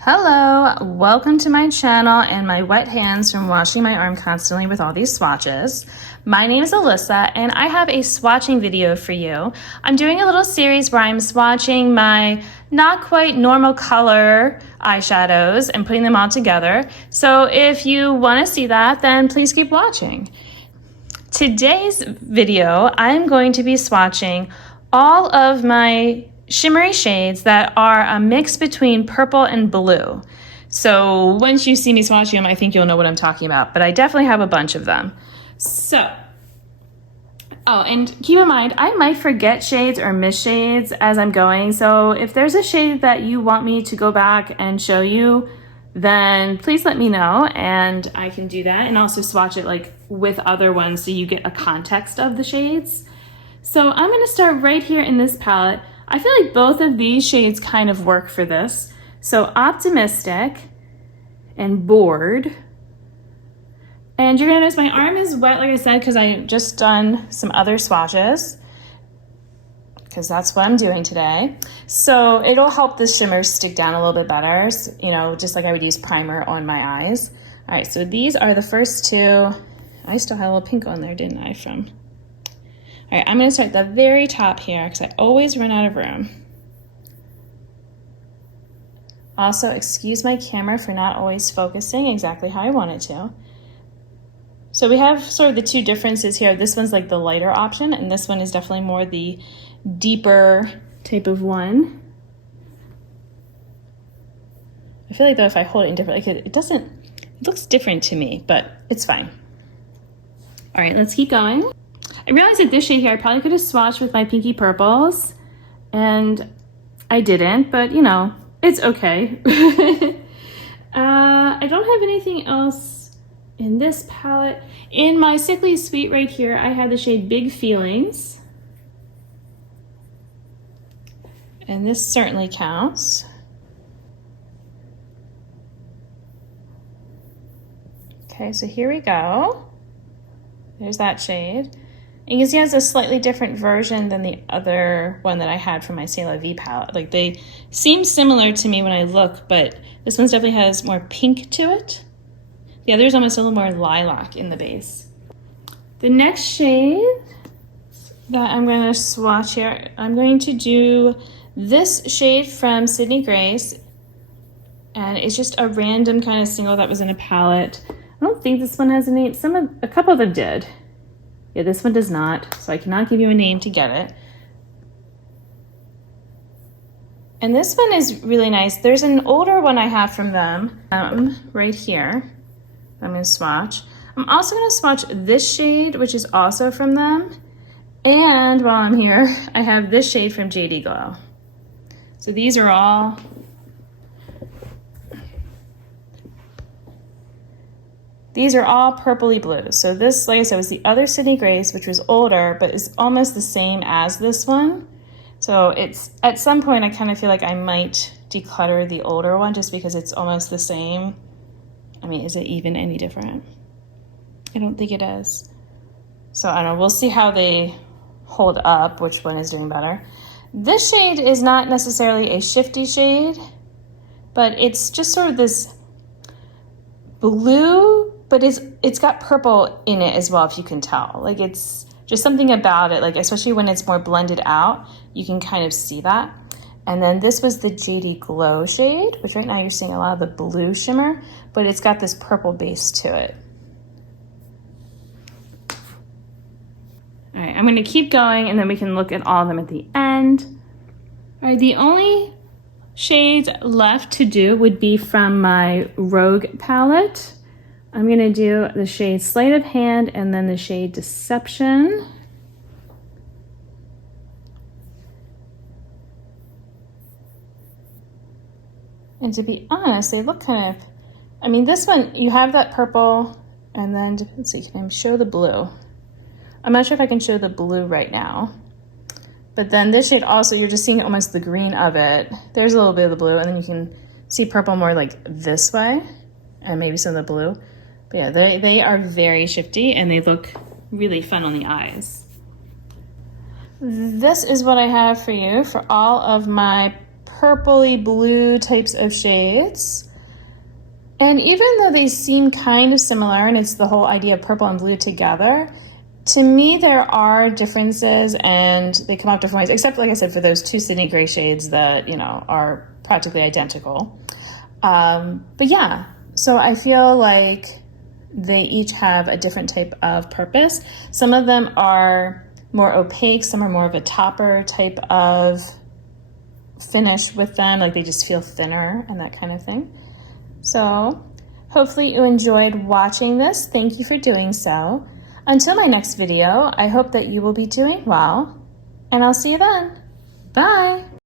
Hello, welcome to my channel and my wet hands from washing my arm constantly with all these swatches. My name is Alyssa and I have a swatching video for you. I'm doing a little series where I'm swatching my not quite normal color eyeshadows and putting them all together. So if you want to see that, then please keep watching. Today's video, I'm going to be swatching all of my shimmery shades that are a mix between purple and blue. So once you see me swatching them, I think you'll know what I'm talking about, but I definitely have a bunch of them. So, oh, and keep in mind, I might forget shades or miss shades as I'm going. So if there's a shade that you want me to go back and show you, then please let me know and I can do that and also swatch it like with other ones so you get a context of the shades. So I'm gonna start right here in this palette. I feel like both of these shades kind of work for this. So Optimistic and Bored. And you're gonna notice my arm is wet, like I said, because I just done some other swatches, because that's what I'm doing today. So it'll help the shimmer stick down a little bit better, you know, just like I would use primer on my eyes. All right, so these are the first two. I still had a little pink on there, didn't I, from... All right, I'm gonna start at the very top here because I always run out of room. Also, excuse my camera for not always focusing exactly how I want it to. So we have sort of the two differences here. This one's like the lighter option, and this one is definitely more the deeper type of one. I feel like though if I hold it in different, like it looks different to me, but it's fine. All right, let's keep going. I realized that this shade here, I probably could have swatched with my pinky purples, and I didn't, but you know, it's okay. I don't have anything else in this palette. In my Sickly Sweet right here, I had the shade Big Feelings. And this certainly counts. Okay, so here we go. There's that shade. And you can see it has a slightly different version than the other one that I had from my C'est La Vie palette. Like they seem similar to me when I look, but this one definitely has more pink to it. The other is almost a little more lilac in the base. The next shade that I'm going to swatch here, I'm going to do this shade from Sydney Grace. And it's just a random kind of single that was in a palette. I don't think this one has a name. A couple of them did. Yeah, this one does not, so I cannot give you a name to get it. And this one is really nice. There's an older one I have from them, right here. I'm gonna swatch. I'm also gonna swatch this shade, which is also from them. And while I'm here, I have this shade from JD Glow. So these are all purpley blue. So this, like I said, was the other Sydney Grace, which was older, but is almost the same as this one. So it's, at some point, I kind of feel like I might declutter the older one just because it's almost the same. I mean, is it even any different? I don't think it is. So I don't know, we'll see how they hold up, which one is doing better. This shade is not necessarily a shifty shade, but it's just sort of this blue, but it's got purple in it as well, if you can tell. Like it's just something about it, like especially when it's more blended out, you can kind of see that. And then this was the JD Glow shade, which right now you're seeing a lot of the blue shimmer, but it's got this purple base to it. All right, I'm gonna keep going and then we can look at all of them at the end. All right, the only shades left to do would be from my Rogue palette. I'm gonna do the shade Sleight of Hand and then the shade Deception. And to be honest, they look kind of, I mean, this one, you have that purple, and then, let's see, can I show the blue? I'm not sure if I can show the blue right now. But then this shade also, you're just seeing almost the green of it. There's a little bit of the blue, and then you can see purple more like this way, and maybe some of the blue. But yeah, they are very shifty, and they look really fun on the eyes. This is what I have for you for all of my purpley blue types of shades. And even though they seem kind of similar, and it's the whole idea of purple and blue together, to me there are differences and they come out different ways, except like I said, for those two Sydney gray shades that, you know, are practically identical. But yeah, so I feel like they each have a different type of purpose. Some of them are more opaque, some are more of a topper type of finish with them, like they just feel thinner and that kind of thing. So hopefully you enjoyed watching this. Thank you for doing so. Until my next video, I hope that you will be doing well, and I'll see you then. Bye.